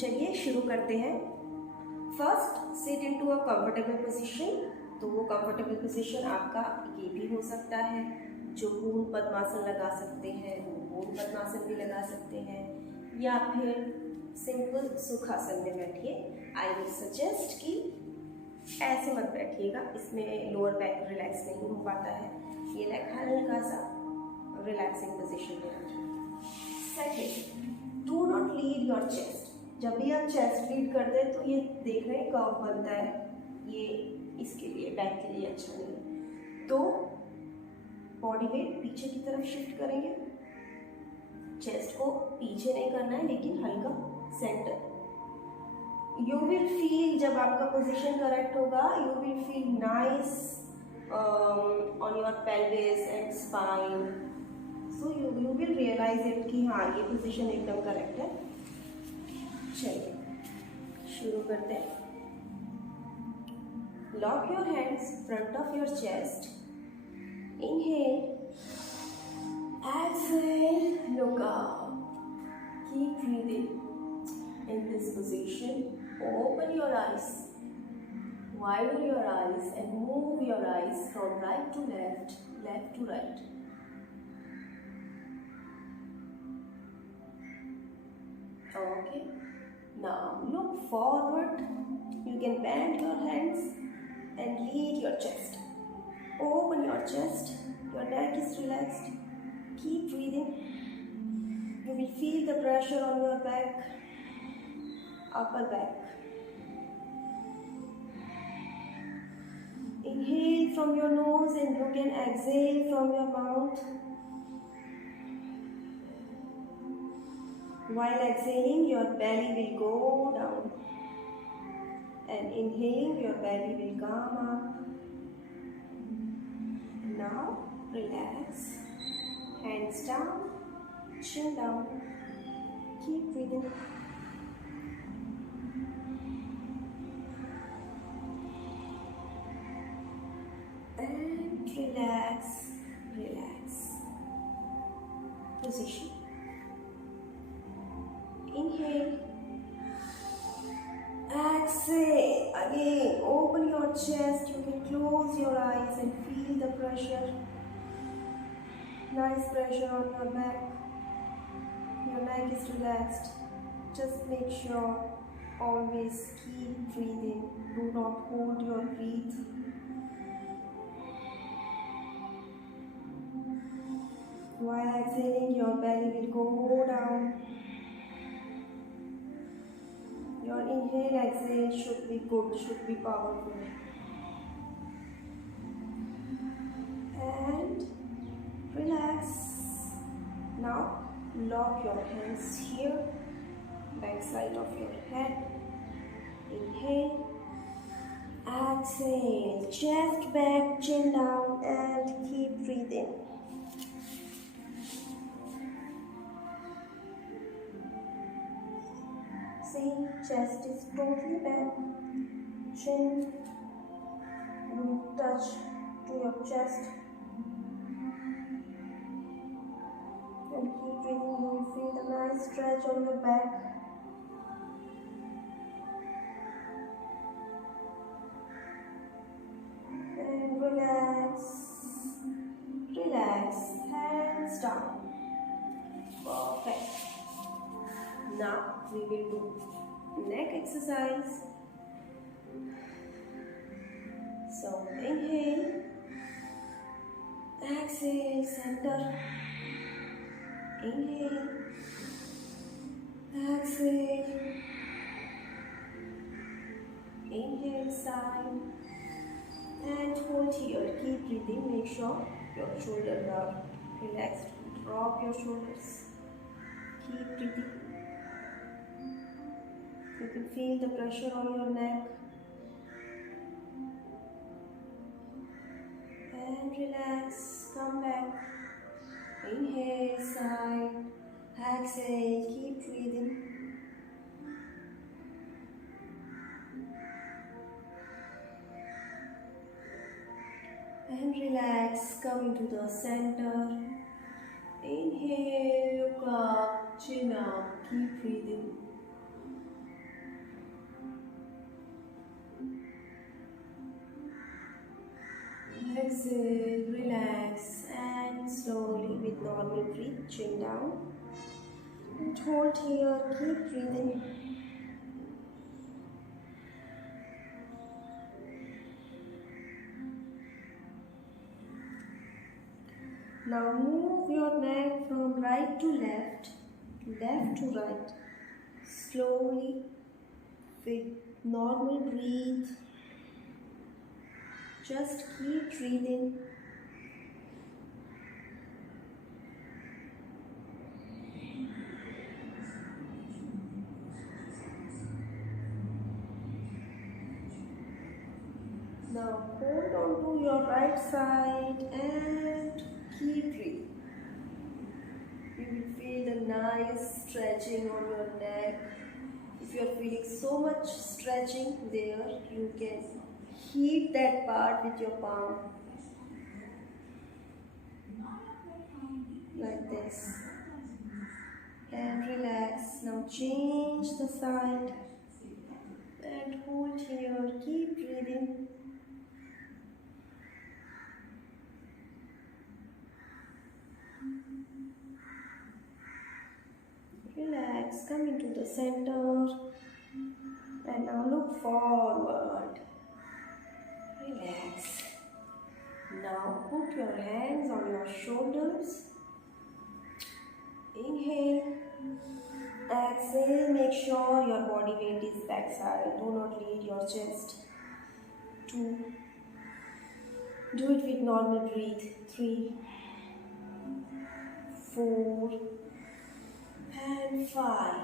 चलिए शुरू करते हैं। First, sit into a comfortable position. तो वो कंफर्टेबल पोजीशन आपका ये भी हो सकता है, जो पूर्ण पद्मासन लगा सकते हैं वो पूर्ण पद्मासन भी लगा सकते हैं, या फिर सिंपल सुखासन में बैठिए। आई विल सजेस्ट कि ऐसे मत बैठिएगा, इसमें लोअर बैक रिलैक्स नहीं हो पाता है। ये लाइक हल्का सा रिलैक्सिंग पोजीशन में रखिए। Second, do not lead your chest. जब भी आप चेस्ट लीड करते हैं तो ये देख रहे हैं कर्व बनता है, ये इसके लिए बैक के लिए अच्छा नहीं है। तो बॉडी वेट पीछे की तरफ शिफ्ट करेंगे, चेस्ट को पीछे नहीं करना है लेकिन हल्का सेंटर। यू विल फील, जब आपका पोजीशन करेक्ट होगा, you will feel nice on your pelvis and spine. So you will realise it कि हाँ ये पोजीशन एकदम करेक्ट है। चलिए शुरू करते हैं। Lock your hands front of your chest. Inhale, exhale, look up. Keep breathing in this position. Open your eyes, widen your eyes and move your eyes from right to left, left to right. Okay, now look forward. You can bend your hands and lead your chest. Open your chest, your neck is relaxed. Keep breathing. You will feel the pressure on your back, upper back. Inhale from your nose and you can exhale from your mouth. While exhaling, your belly will go down, and inhaling, your belly will come up. Now relax, hands down, chin down. Keep breathing. And relax, relax. Position. Inhale, exhale. Again, open your chest. You can close your eyes and feel the pressure. Nice pressure on your back. Your neck is relaxed. Just make sure always keep breathing. Do not hold your breath. While exhaling, your belly will go down. Your inhale, exhale should be good, should be powerful. And relax. Now lock your hands here, back side of your head. Inhale, exhale, chest back, chin down, and keep breathing. See, chest is totally back, chin will touch to your chest. And keep breathing, you will feel the nice stretch on your back. And relax, relax, hands down. Perfect. Now we will do neck exercise. So inhale, exhale, center. Inhale, exhale, inhale, side, and hold here. Keep breathing. Make sure your shoulders are relaxed. Drop your shoulders. Keep breathing. You can feel the pressure on your neck. And relax. Come back. Inhale, side. Exhale. Keep breathing. And relax. Come into the center. Inhale, look up, chin up, keep breathing. Exhale, relax, and slowly with normal breathe, chin down. And hold here, keep breathing. Now move your neck from right to left, left to right, slowly with normal breathe. Just keep breathing. Now hold on to your right side and keep breathing. You will feel the nice stretching on your neck. If you are feeling so much stretching there, you can heat that part with your palm. Like this. And relax. Now change the side. And hold here. Keep breathing. Relax. Come into the center. And now look forward. Relax. Now put your hands on your shoulders. Inhale. Exhale. Make sure your body weight is backside. Do not lead your chest. 2. Do it with normal breathe. 3, 4, and 5.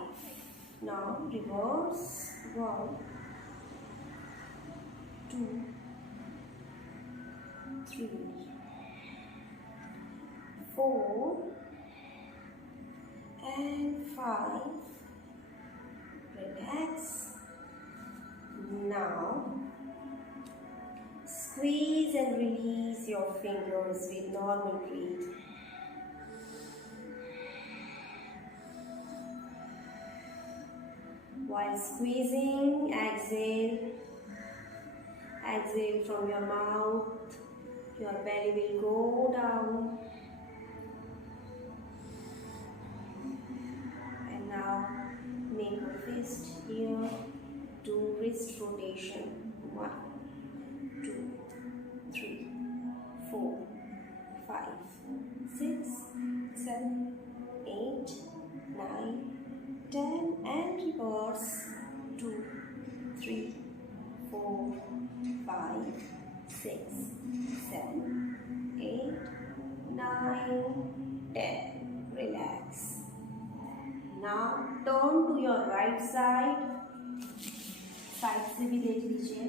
Now reverse. 1, 2, 3, 4, and 5. Relax. Now squeeze and release your fingers with normal breathe. While squeezing, exhale. Exhale from your mouth. Your belly will go down. And now make a fist here. Do wrist rotation. 1, 2, 3, 4, 5, 6, 7, 8, 9, 10, and reverse. 2, 3, 4, 5, 6, 7, 8, 9, 10. Relax. Now turn to your right side. Side से भी देख लीजिए.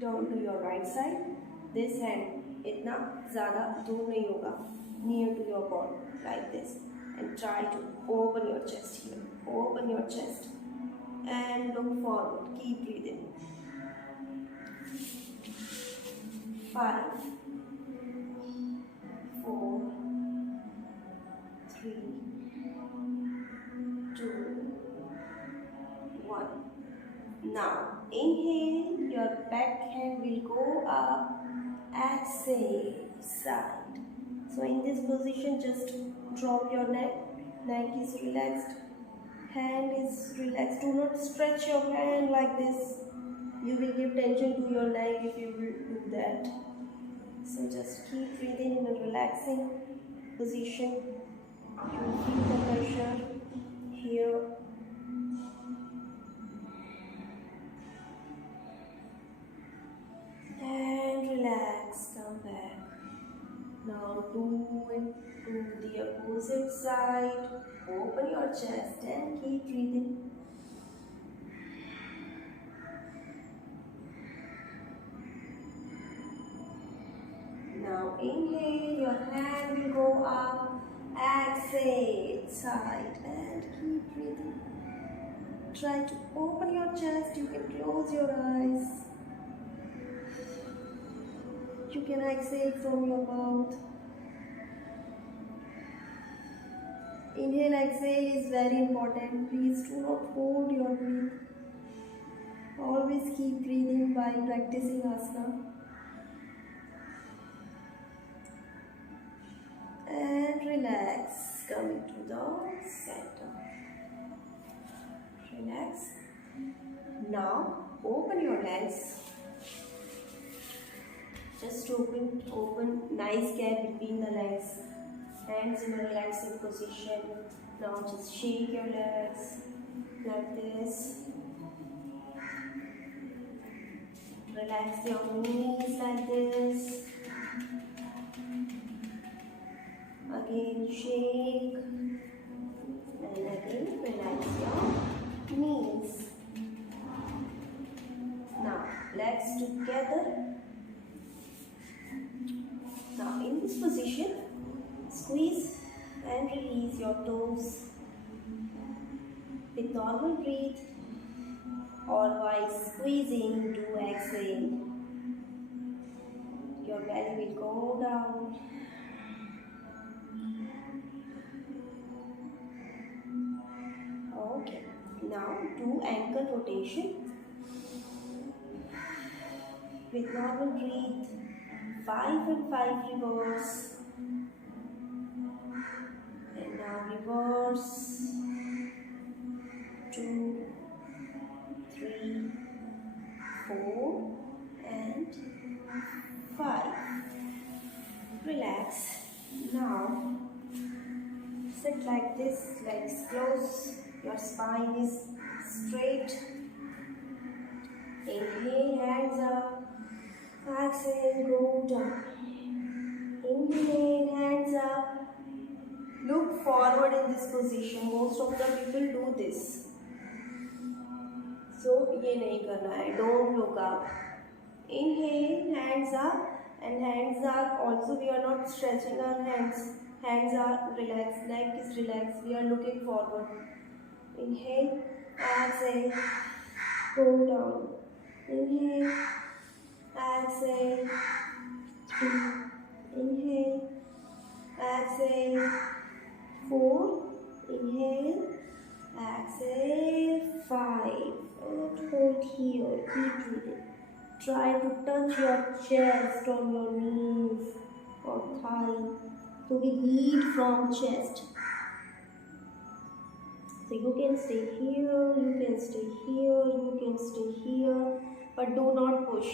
Turn to your right side. This hand इतना ज़्यादा दूर नहीं होगा. Near to your body, like this. And try to open your chest here. Open your chest. And look forward. Keep breathing. 5, 4, 3, 2, 1. Now inhale, your back hand will go up. Exhale, side. So in this position, just drop your neck. Neck is relaxed. Hand is relaxed. Do not stretch your hand like this. You will give tension to your neck if you will do that. So just keep breathing in a relaxing position. You will feel the pressure here. And relax, come back. Now do it to the opposite side. Open your chest and keep breathing. Now inhale, your hand will go up. Exhale, side, and keep breathing. Try to open your chest. You can close your eyes. You can exhale from your mouth. Inhale, exhale is very important. Please do not hold your breath. Always keep breathing while practicing asana. and relax. Coming to the center. Relax. Now open your legs. Just open nice gap between the legs. Hands in a relaxing position. Now just shake your legs like this. Relax your knees like this. Again shake. And again relax your knees. Now legs together. Now in this position, squeeze and release your toes with normal breath, or while squeezing, do exhale. Your belly will go down. Okay, now do ankle rotation with normal breath. 5 and 5 reverse. And now reverse. 2, 3, 4 and 5. Relax. Now sit like this, legs close, your spine is straight. Inhale, hands up. Exhale, go down. Inhale, hands up. Look forward in this position. Most of the people do this. So ये नहीं करना है. Don't look up. Inhale, hands up, and hands are also, we are not stretching our hands. Hands are relaxed, neck is relaxed. We are looking forward. Inhale, exhale, go down. Inhale, exhale, 3. Inhale, exhale, 4. Inhale, exhale, 5. And hold here. Keep breathing. Try to touch your chest on your knees or thigh. So we lead from chest. So you can stay here, you can stay here, you can stay here, but do not push.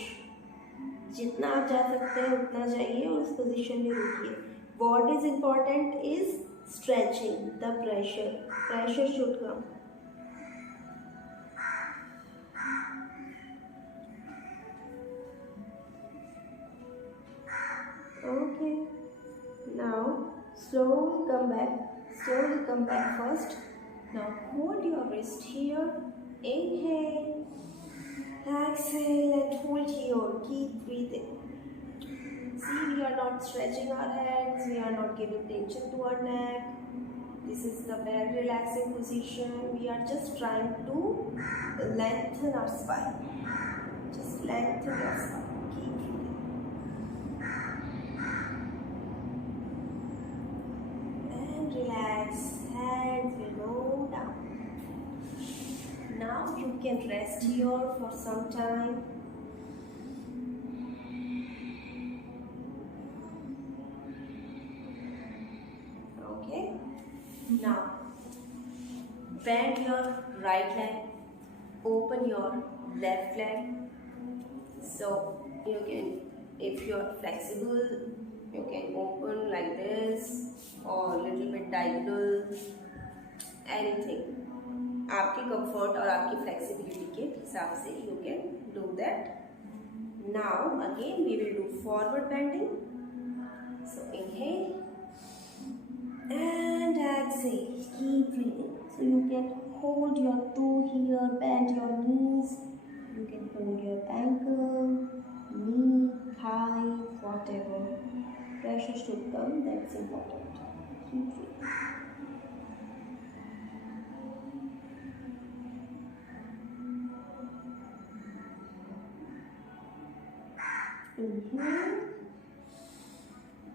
जितना आप जा सकते हैं उतना जाइए और उस position में रुकिए. What is important is stretching, the pressure. Pressure should come. Okay. Now slowly come back. Slowly come back first. Now hold your wrist here. Inhale. Exhale and hold here. Keep breathing. See, we are not stretching our hands. We are not giving tension to our neck. This is the very relaxing position. We are just trying to lengthen our spine. Just lengthen your spine. Keep breathing. And relax. Hands will go down. Now you can rest here for some time. Okay. Now bend your right leg, open your left leg. So you can, if you are flexible, you can open like this or little bit diagonal, anything. आपकी comfort और आपकी flexibility के हिसाब से you can do that. Now again we will do forward bending. So inhale and exhale. Keep breathing. So you can hold your toe here, bend your knees. You can hold your ankle, knee, thigh, whatever. Pressure should come. That's important. Keep breathing. Inhale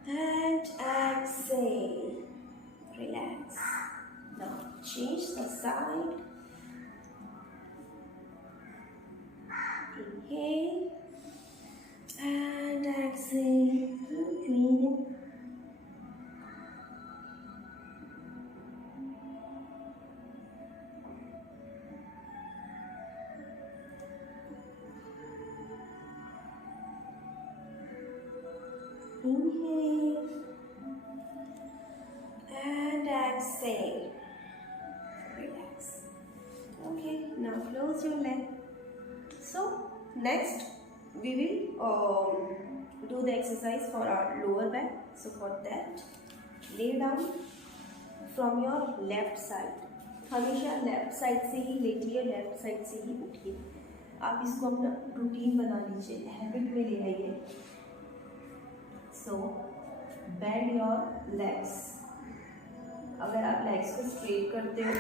and exhale. Relax. Now change the side. Inhale and exhale. Keep breathing. Inhale and exhale. Relax. Okay, now close your leg. So next we will do the exercise for our lower back. So for that, lay down from your left side. हमेशा left side से ही लेटिए, left side से ही उठिए. आप इसको अपना routine बना लीजिए, habit में ले आइए. सो बेंड योर लेग्स. अगर आप लेग्स को स्ट्रेट करते हो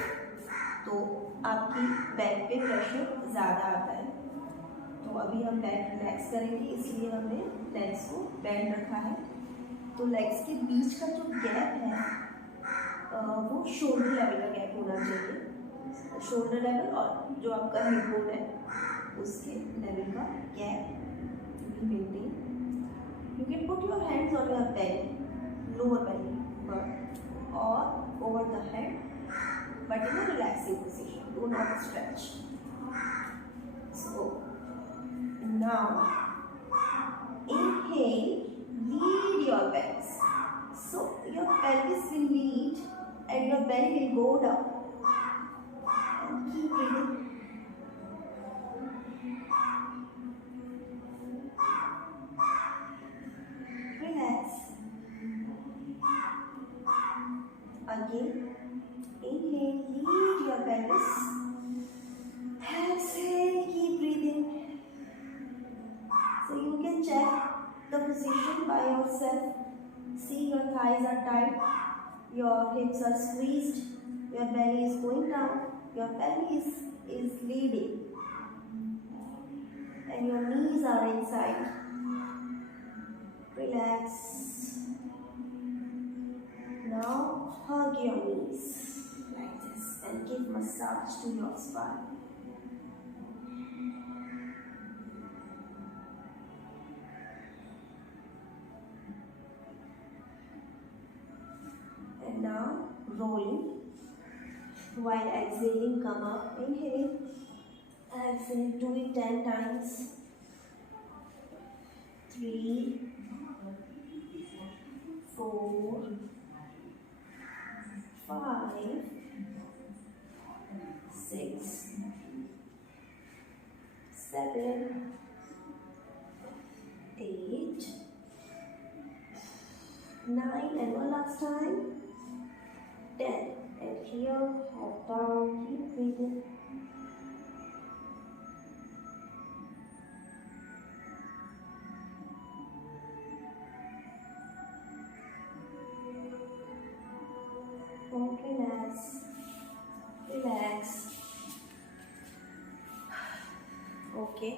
तो आपकी बैक पे प्रेशर ज़्यादा आता है. तो अभी हम बैक रिलैक्स करेंगे, इसलिए हमने लेग्स को बेंड रखा है. तो लेग्स के बीच का जो गैप है वो शोल्डर लेवल का गैप होना चाहिए. शोल्डर लेवल और जो आपका हिप बोन है उसके लेवल का gap maintain. You can put your hands on your belly, lower belly और over the head, but in a relaxing position. Do not stretch. So now inhale, lead your pelvis. So your pelvis will lead and your belly will go down. And keep breathing. Relax. Again, inhale, lead your pelvis. Exhale, keep breathing. So you can check the position by yourself. See, your thighs are tight, your hips are squeezed, your belly is going down, your belly is leading, and your knees are inside. Relax. Now hug your knees like this and give massage to your spine. And now rolling. While exhaling, come up. Inhale. Exhale. Do it 10 times. 3, 4, 5, 6, 7, 8, 9, and one last time. 10. And here, head down, keep breathing. And relax. Relax. Okay,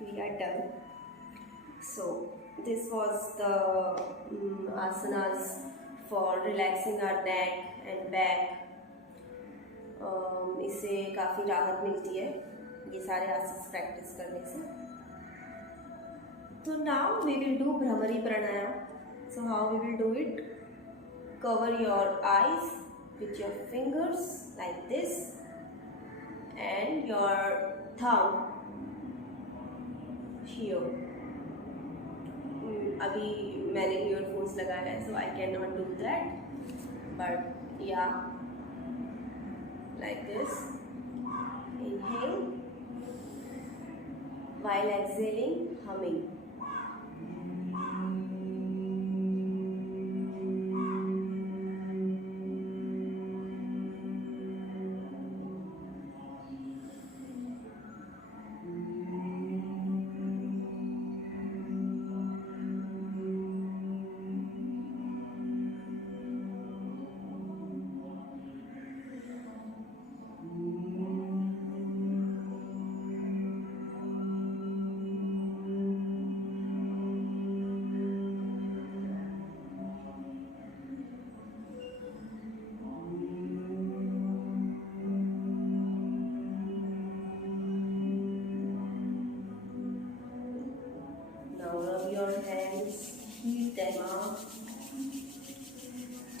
we are done. So this was the asanas for relaxing our neck and back. इससे काफ़ी राहत मिलती है ये सारे आसनास practice करने से. तो now we will do Bhramari pranayama. So how we will do it? Cover your eyes with your fingers like this and your thumb here. अभी मैंने ईयरफोन्स लगाया है, so I cannot do that, but yeah, like this. Inhale while exhaling, humming.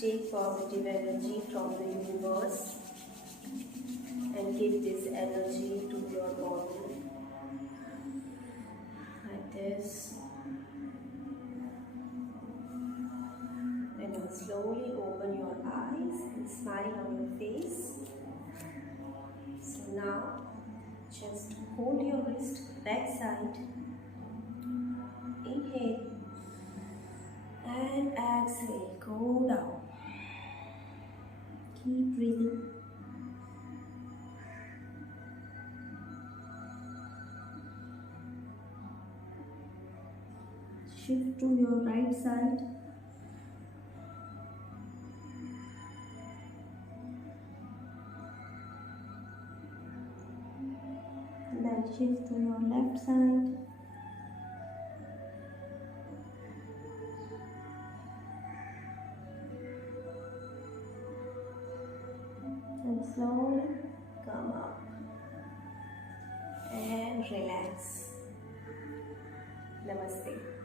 Take positive energy from the universe and give this energy to your body like this. slowly open your eyes and smile on your face. So now just hold your wrist back side. Inhale and exhale. Go down. Keep breathing. Shift to your right side. Then shift to your left side. And slowly come up and relax. Namaste.